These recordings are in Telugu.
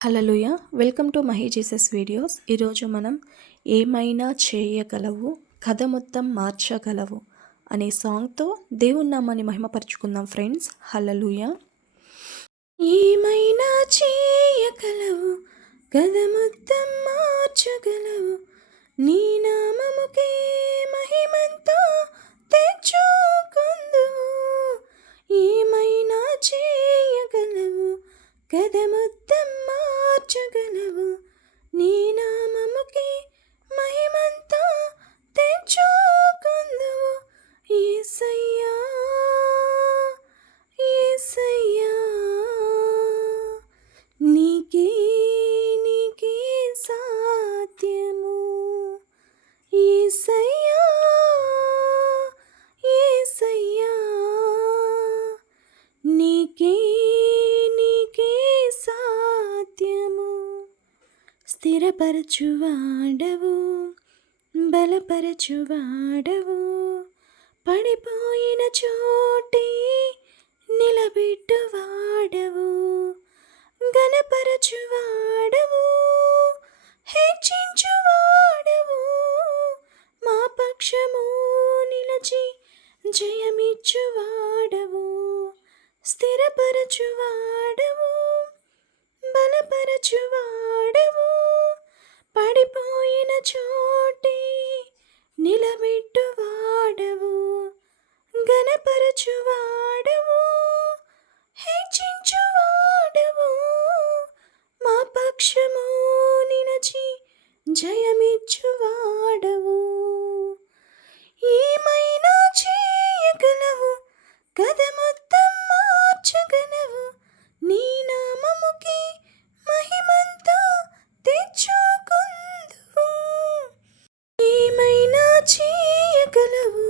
Hallelujah! Welcome to Mahi Jesus videos. ఈరోజు మనం ఏమైనా చేయగలవు, కథ మొత్తం మార్చగలవు అనే సాంగ్‌తో దేవుని నామాన్ని మహిమపరుచుకుందాం ఫ్రెండ్స్. హల్లెలూయ! ఏమైనా చేయగలవు, కథ మొత్తం మార్చగలవు, నీ నామముకే మహిమంతా తెచ్చుకొందువు. ఏమైనా చేయగలవు, కథ మొత్తం మార్చగలవు, నీ నామముకే మహిమంతా తెచ్చుకొందువు. యేసయ్యా, యేసయ్యా, నీకే నీకే సాధ్యము. యేసయ్యా, యేసయ్యా, నీకే నీకే సాధ్యము. స్థిరపరచువాడవు, బలపరచువాడవు, పడిపోయిన చోటే నిలబెట్టువాడవు, ఘనపరచువాడవు, హెచ్చించువాడవు, మా పక్షము నిలచి జయమిచ్చువాడవు, స్థిరపరచువాడవు, బలపరచువాడవు, పడిపోయిన చోటే నిలబెట్టువాడవు, ఘనపరచువాడవు, హెచ్చించువాడవు, మా పక్షము నిలచి జయమిచ్చువాడవు. ఏమైనా చేయగలవు, కథ మొత్తం మార్చగలవు, నీ నామముకే మహిమంతా తెచ్చుకొందువు. ఏమైనా చేయగలవు,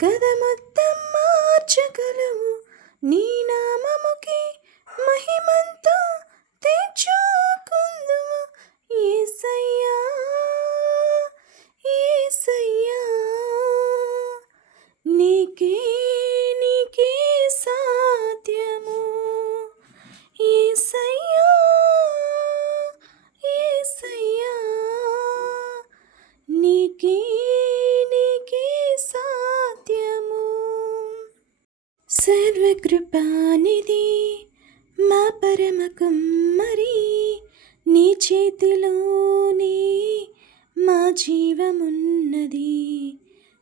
కథ మొత్తం మార్చగలవు, నీ నామముకే మహిమంతా తెచ్చుకొందువు. యేసయ్యా, యేసయ్యా, నీకే నీకే సాధ్యము. యేసయ్యా, యేసయ్యా, నీకే నీకే సాధ్యము. సర్వకృపానిధి మా పరమ కుమ్మరి, నీ చేతిలోనే మా జీవమున్నది.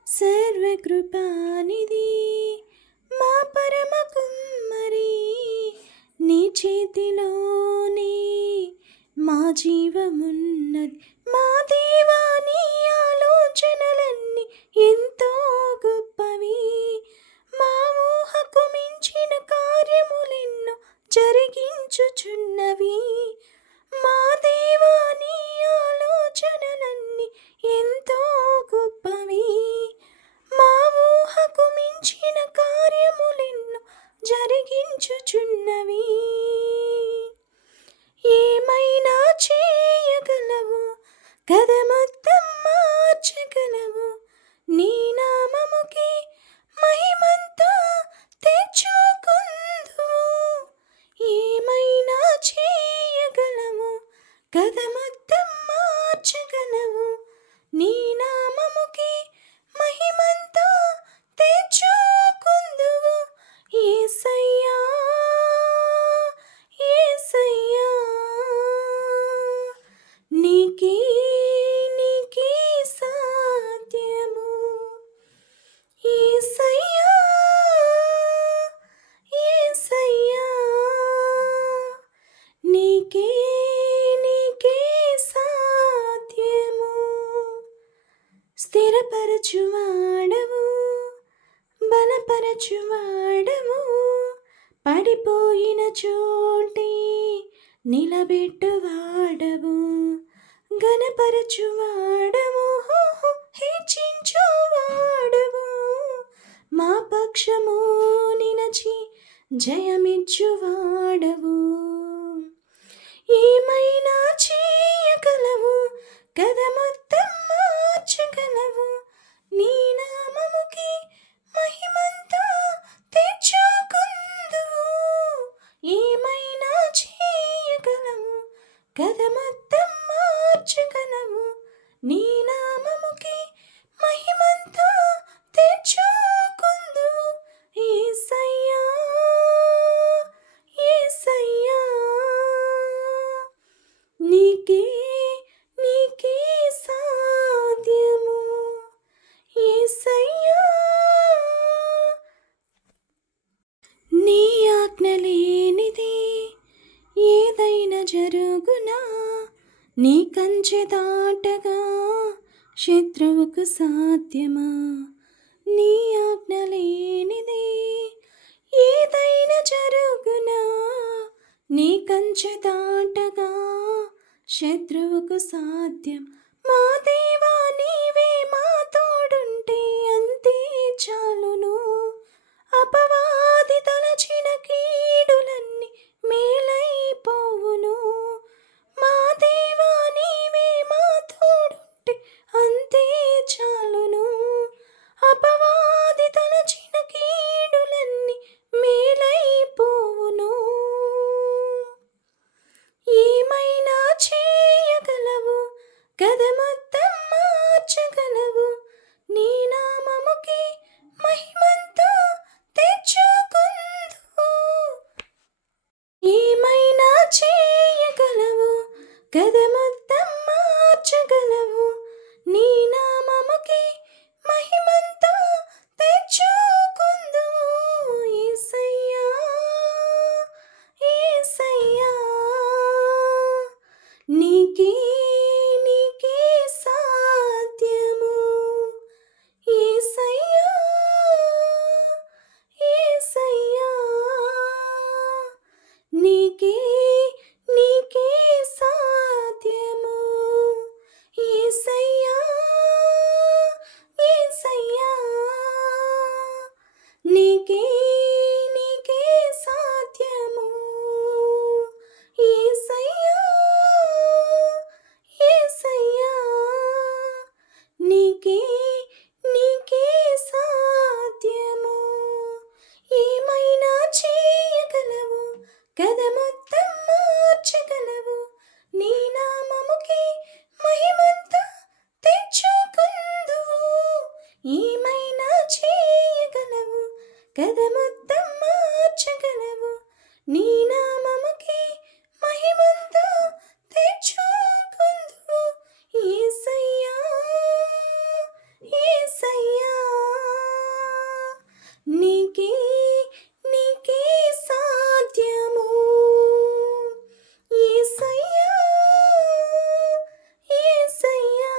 సర్వకృపానిధి మా పరమ కుమ్మరి, నీ చేతిలోనే మా జీవమున్నది. మా దేవా, నీ ఆలోచనలన్నీ ఎంతో గొప్పవి, మా ఊహకు మించిన కార్యములెన్నో జరిగించుచున్నవి. మా దేవా, నీ ఆలోచనలన్నీ ఎంతో గొప్పవి, మా ఊహకు మించిన కార్యములెన్నో జరిగించుచున్నవి. ఏమైనా చేయగలవు, కథ మొత్తం మార్చగలవు, నీ నామముకే మహిమంతా తెచ్చుకొందువు. ఏమైనా చేయగలవు, కథ మొత్తం మార్చగలవు, నీ నామముకే మహిమంతా తెచ్చుకొందువు. యేసయ్యా, యేసయ్యా, నీకే నీకే సాధ్యము. యేసయ్యా, యేసయ్యా, నీకే నీకే సాధ్యము. స్థిరపరచువాడవు, బలపరచువాడవు, పడిపోయిన చోటే నిలబెట్టువాడవు, ఘనపరచువాడవు, హెచ్చించువాడవు, మా పక్షము నిలచి జయమిచ్చువాడవు. ఏమైనా చేయగలవు, కథ మొత్తం మార్చగలవు, నీ నామముకే మహిమంతా తెచ్చుకొందువు. ఏమైనా చేయగలవు, కథ మొత్తం మార్చగలవు, నీ నామముకి మహిమంతా తెచ్చుకుందువు. యేసయ్యా యేసయ్యా, నీకే నీకే సాధ్యము. యేసయ్యా, నీ ఆజ్ఞ లేనిది ఏదైనా జరుగునా, నీ కంచె దాటగా శత్రువుకు సాధ్యమా. నీ ఆజ్ఞ లేనిది ఏదైనా జరుగునా, నీ కంచె దాటగా శత్రువుకు సాధ్యం. మా దేవా నీవే మా తోడుంటే అంతే చాలును, అపవాది తలచిన కీడులన్నీ మేలైపోవును. మా దేవా నీవే మా తోడుంటే అంతే చాలును, అపవాది తలచిన కీడులన్నీ మేలైపోవును. ఏమైనా చేయగలవు, కథ మొత్తం మార్చగలవు, నీ నామముకి మహిమంతా తెచ్చుకుందువు. ఏమైనా చేయగలవు, కథ మొత్తం మార్చగలవు, నీ నామముకి మహిమంతా తెచ్చుకుందువు. యేసయ్యా యేసయ్యా, నీకే నీకే సాధ్యము. యేసయ్యా యేసయ్యా, నీకే నీకే సాధ్యము. యేసయ్యా యేసయ్యా, నీకే నీకే సాధ్యము. యేసయ్యా యేసయ్యా, నీకే నీకే సాధ్యము. ఏమైనా చేయగలవు, కథ మొత్తం మార్చగలవు, నీ నామముకి మహిమంతా తెచ్చుకుందువు. ఏమైనా చేయగలవు, కథ మొత్తం మార్చగలవు, నీ నామముకి మహిమంతా తెచ్చుకుందువు. యేసయ్యా యేసయ్యా, నీకే నీకే సాధ్యము. యేసయ్యా యేసయ్యా,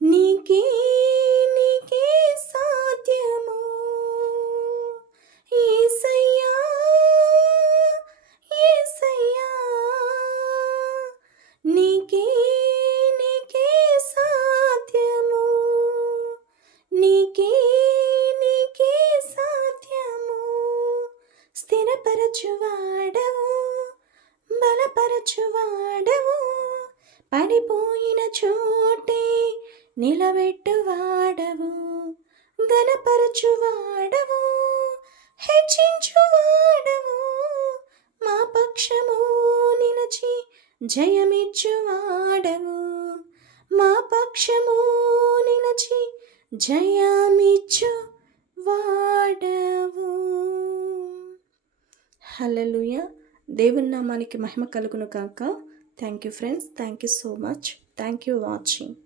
నీకే నీకే సాధ్యము. యేసయ్యా యేసయ్యా, నీకే నీకే సాధ్యము. నీకే నీకే సాధ్యము. స్థిరపరచువాడవు, బలపరచువాడవు, పడిపోయిన చోటే నిలబెట్టువాడవు, ఘనపరచువాడవు, హెచ్చించువాడవు, మా పక్షము నిలచి జయమిచ్చువాడవు, మా పక్షము నిలచి జయమిచ్చు వాడవు. హల్లెలూయా. దేవుని నామానికి మహిమ కలుగును కాక. Thank you friends, thank you so much. Thank you watching.